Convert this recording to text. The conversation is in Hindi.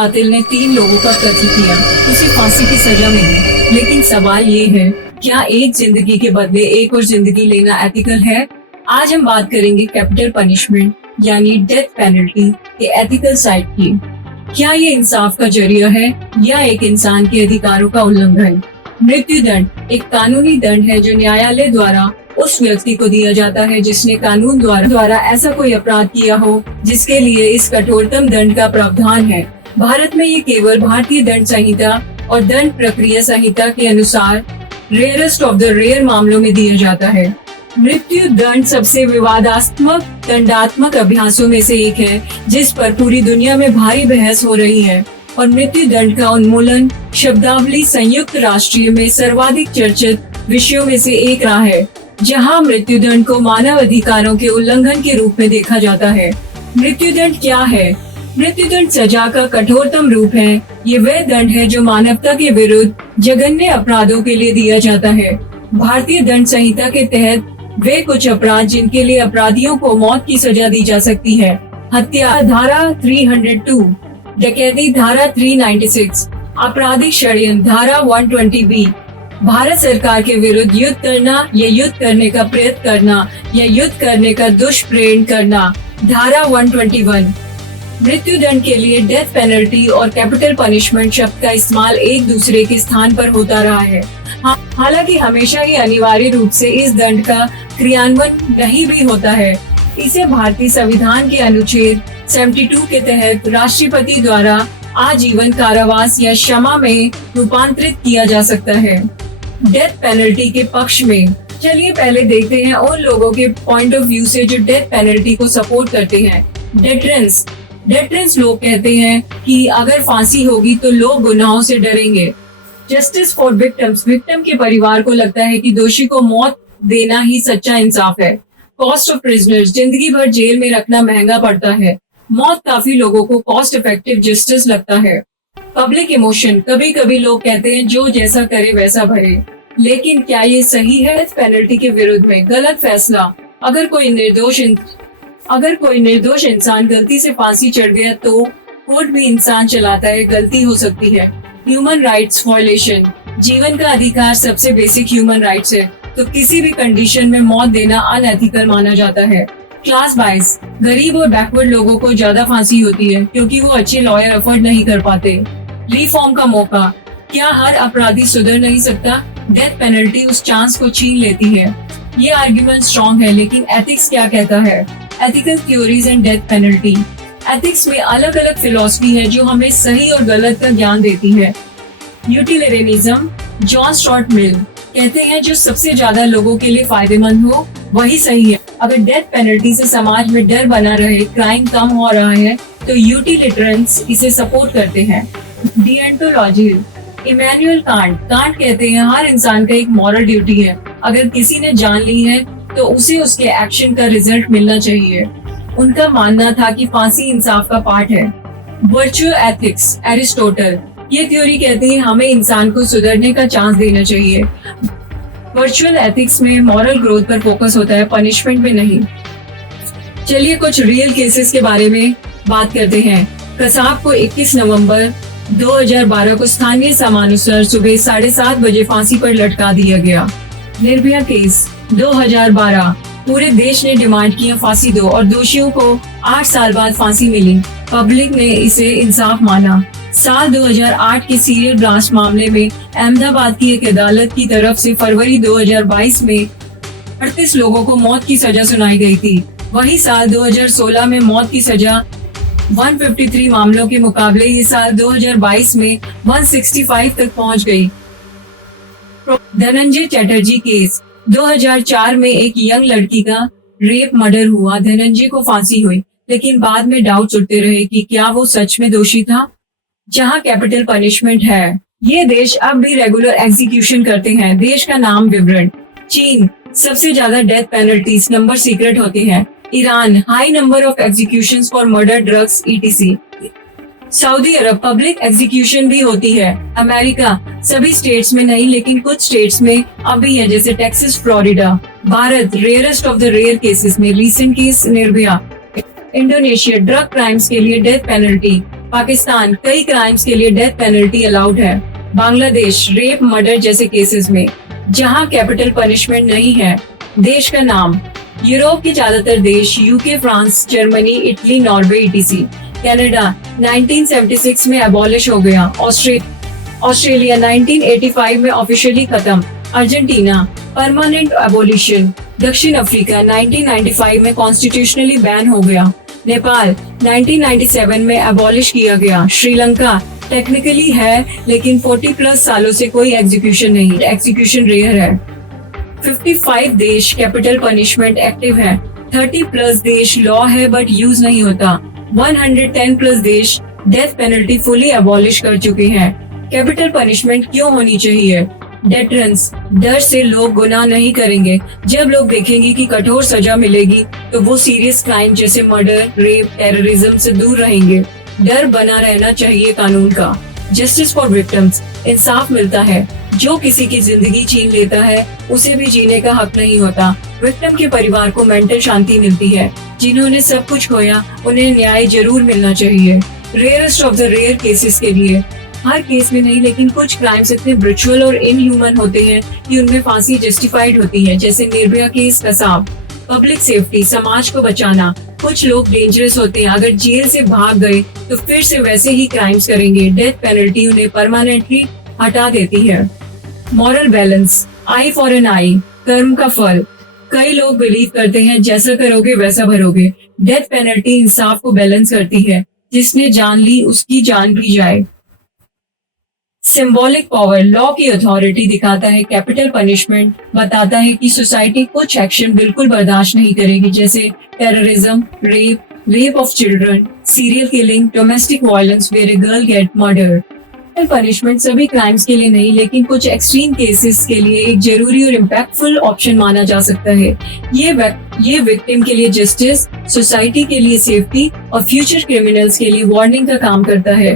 कातिल ने 3 लोगों का कत्ल किया, उसे फांसी की सजा मिली। लेकिन सवाल ये है, क्या एक जिंदगी के बदले एक और जिंदगी लेना एथिकल है? आज हम बात करेंगे कैपिटल पनिशमेंट यानी डेथ पेनल्टी के एथिकल साइड की। क्या ये इंसाफ का जरिया है या एक इंसान के अधिकारों का उल्लंघन? मृत्यु दंड एक कानूनी दंड है जो न्यायालय द्वारा उस व्यक्ति को दिया जाता है जिसने कानून द्वारा ऐसा कोई अपराध किया हो जिसके लिए इस कठोरतम दंड का प्रावधान है। भारत में ये केवल भारतीय दंड संहिता और दंड प्रक्रिया संहिता के अनुसार रेयरेस्ट ऑफ द रेयर मामलों में दिया जाता है। मृत्यु दंड सबसे विवादास्पद दंडात्मक अभ्यासों में से एक है जिस पर पूरी दुनिया में भारी बहस हो रही है और मृत्यु दंड का उन्मूलन शब्दावली संयुक्त राष्ट्र में सर्वाधिक चर्चित विषयों में से एक रहा है, जहां मृत्यु दंड को मानव अधिकारों के उल्लंघन के रूप में देखा जाता है। मृत्यु दंड क्या है? मृत्यु दंड सजा का कठोरतम रूप है। ये वह दंड है जो मानवता के विरुद्ध जघन्य अपराधों के लिए दिया जाता है। भारतीय दंड संहिता के तहत वे कुछ अपराध जिनके लिए अपराधियों को मौत की सजा दी जा सकती है: हत्या धारा 302, डकैती धारा 396, आपराधिक षड्यंत्र धारा 120B, भारत सरकार के विरुद्ध युद्ध करना या युद्ध करने का प्रयत्न करना या युद्ध करने का दुष्प्रेरण करना धारा 121। मृत्यु दंड के लिए डेथ पेनल्टी और कैपिटल पनिशमेंट शब्द का इस्तेमाल एक दूसरे के स्थान पर होता रहा है। हालांकि हमेशा ही अनिवार्य रूप से इस दंड का क्रियान्वयन नहीं भी होता है। इसे भारतीय संविधान के अनुच्छेद 72 के तहत राष्ट्रपति द्वारा आजीवन कारावास या क्षमा में रूपांतरित किया जा सकता है। डेथ पेनल्टी के पक्ष में चलिए पहले देखते हैं उन लोगों के पॉइंट ऑफ व्यू से जो डेथ पेनल्टी को सपोर्ट करते हैं। डेटरेंस लोग कहते हैं कि अगर फांसी होगी तो लोग गुनाहों से डरेंगे। जस्टिस फॉर विक्टिम्स, विक्टिम के परिवार को लगता है कि दोषी को मौत देना ही सच्चा इंसाफ है। कॉस्ट ऑफ प्रिजनर्स, जिंदगी भर जेल में रखना महंगा पड़ता है। मौत काफी लोगों को कॉस्ट इफेक्टिव जस्टिस लगता है। पब्लिक इमोशन, कभी कभी लोग कहते हैं जो जैसा करे वैसा भरे, लेकिन क्या ये सही है? डेथ पेनल्टी के विरुद्ध में गलत फैसला, अगर कोई निर्दोष इंसान गलती से फांसी चढ़ गया तो कोर्ट भी इंसान चलाता है, गलती हो सकती है। ह्यूमन राइट्स वायलेशन, जीवन का अधिकार सबसे बेसिक ह्यूमन राइट्स है, तो किसी भी कंडीशन में मौत देना अनएथिकल माना जाता है। क्लास बाइस, गरीब और बैकवर्ड लोगों को ज्यादा फांसी होती है क्योंकि वो अच्छे लॉयर अफोर्ड नहीं कर पाते। रिफॉर्म का मौका, क्या हर अपराधी सुधर नहीं सकता? डेथ पेनल्टी उस चांस को छीन लेती है। ये आर्गुमेंट स्ट्रॉन्ग है, लेकिन एथिक्स क्या कहता है? Ethical theories and death penalty. Ethics में अलग अलग फिलॉसफी है जो हमें सही और गलत का ज्ञान देती है। यूटिलिटेरियनिज्म, जॉन स्टुअर्ट मिल कहते हैं जो सबसे ज्यादा लोगों के लिए फायदेमंद हो वही सही है। अगर डेथ पेनल्टी से समाज में डर बना रहे, क्राइम कम हो रहा है, तो यूटिलिटेरियंस इसे सपोर्ट करते हैं। डिएंटोलॉजी, इमैनुअल कांट कहते हैं हर इंसान का एक मॉरल ड्यूटी है। अगर किसी ने जान ली है तो उसे उसके एक्शन का रिजल्ट मिलना चाहिए। उनका मानना था कि फांसी इंसाफ का पार्ट है। वर्चुअल एथिक्स, एरिस्टोटल, ये थ्योरी कहती है हमें इंसान को सुधरने का चांस देना चाहिए। वर्चुअल एथिक्स में मॉरल ग्रोथ पर फोकस होता है, पनिशमेंट में नहीं। चलिए कुछ रियल केसेस के बारे में बात करते हैं। कसाब को 21 नवंबर 2012 को स्थानीय समानुसार सुबह 7:30 बजे फांसी पर लटका दिया गया। निर्भया केस 2012, पूरे देश ने डिमांड किया फांसी दो और दोषियों को 8 साल बाद फांसी मिली। पब्लिक ने इसे इंसाफ माना। साल 2008 के सीरियल ब्लास्ट मामले में अहमदाबाद की एक अदालत की तरफ से फरवरी 2022 में 38 लोगों को मौत की सजा सुनाई गई थी। वही साल 2016 में मौत की सजा 153 मामलों के मुकाबले ये साल 2022 में 165 तक पहुंच गई। धनंजय चटर्जी केस 2004 में एक यंग लड़की का रेप मर्डर हुआ। धनंजय को फांसी हुई, लेकिन बाद में डाउट्स उठते रहे कि क्या वो सच में दोषी था। जहां कैपिटल पनिशमेंट है, ये देश अब भी रेगुलर एग्जीक्यूशन करते हैं। देश का नाम विवरण: चीन, सबसे ज्यादा डेथ पेनल्टीज नंबर सीक्रेट होते हैं। Iran, high number of executions for murder, drugs, etc। Saudi Arab, public execution भी होती है। अमेरिका, सभी स्टेट्स में नहीं लेकिन कुछ स्टेट्स में अभी है, जैसे Texas, Florida. Bharat, rarest of the rare cases में, recent case Nirbhaya. Indonesia, drug crimes के लिए डेथ पेनल्टी। पाकिस्तान कई क्राइम्स के लिए डेथ पेनल्टी अलाउड है। बांग्लादेश रेप मर्डर जैसे केसेस में जहां कैपिटल पनिशमेंट नहीं है। देश का नाम यूरोप के ज्यादातर देश UK, France, Germany, Italy, Norway, etc. Canada 1976 में अबॉलिश हो गया। ऑस्ट्रेलिया 1985 में ऑफिशियली खत्म। Argentina permanent abolition. दक्षिण अफ्रीका 1995 में कॉन्स्टिट्यूशनली बैन हो गया। नेपाल 1997 में एबॉलिश किया गया। श्रीलंका टेक्निकली है लेकिन 40+ सालों से कोई एग्जीक्यूशन नहीं, एग्जीक्यूशन रेयर है। 55 देश कैपिटल पनिशमेंट एक्टिव है। 30+ देश लॉ है बट यूज नहीं होता। 110+ देश डेथ पेनल्टी फुली अबॉलिश कर चुके हैं। कैपिटल पनिशमेंट क्यों होनी चाहिए? डेटरेंस, डर से लोग गुनाह नहीं करेंगे। जब लोग देखेंगे कि कठोर सजा मिलेगी तो वो सीरियस क्राइम जैसे मर्डर, रेप, टेररिज्म से दूर रहेंगे। डर बना रहना चाहिए कानून का। जस्टिस फॉर विक्टिम्स, इंसाफ मिलता है। जो किसी की जिंदगी छीन लेता है उसे भी जीने का हक नहीं होता। विक्टिम के परिवार को मेंटल शांति मिलती है। जिन्होंने सब कुछ खोया उन्हें न्याय जरूर मिलना चाहिए। Rarest of the rare cases के लिए, हर केस में नहीं लेकिन कुछ क्राइम्स इतने ब्रिचुअल और इनह्यूमन होते हैं कि उनमें फांसी जस्टिफाइड होती है, जैसे Nirbhaya case, Kasab. Public safety, समाज को बचाना। कुछ लोग डेंजरस होते हैं, अगर जेल से भाग गए तो फिर से वैसे ही क्राइम्स करेंगे। डेथ पेनल्टी उन्हें परमानेंटली हटा देती है। Moral balance, eye for an eye, कर्म का फल। कई लोग बिलीव करते हैं जैसा करोगे वैसा भरोगे। डेथ पेनल्टी इंसाफ को बैलेंस करती है। जिसने जान ली उसकी जान भी जाए। सिंबॉलिक पावर, लॉ की अथॉरिटी दिखाता है। कैपिटल पनिशमेंट बताता है कि सोसाइटी कुछ एक्शन बिल्कुल बर्दाश्त नहीं करेगी, जैसे terrorism, rape of children, serial killing, domestic violence where a girl get murder. Punishment सभी क्राइम्स के लिए नहीं लेकिन कुछ एक्सट्रीम केसेस के लिए एक जरूरी और इम्पैक्टफुल ऑप्शन माना जा सकता है। ये विक्टिम के लिए जस्टिस, सोसाइटी के लिए सेफ्टी और फ्यूचर क्रिमिनल्स के लिए वार्निंग का काम करता है।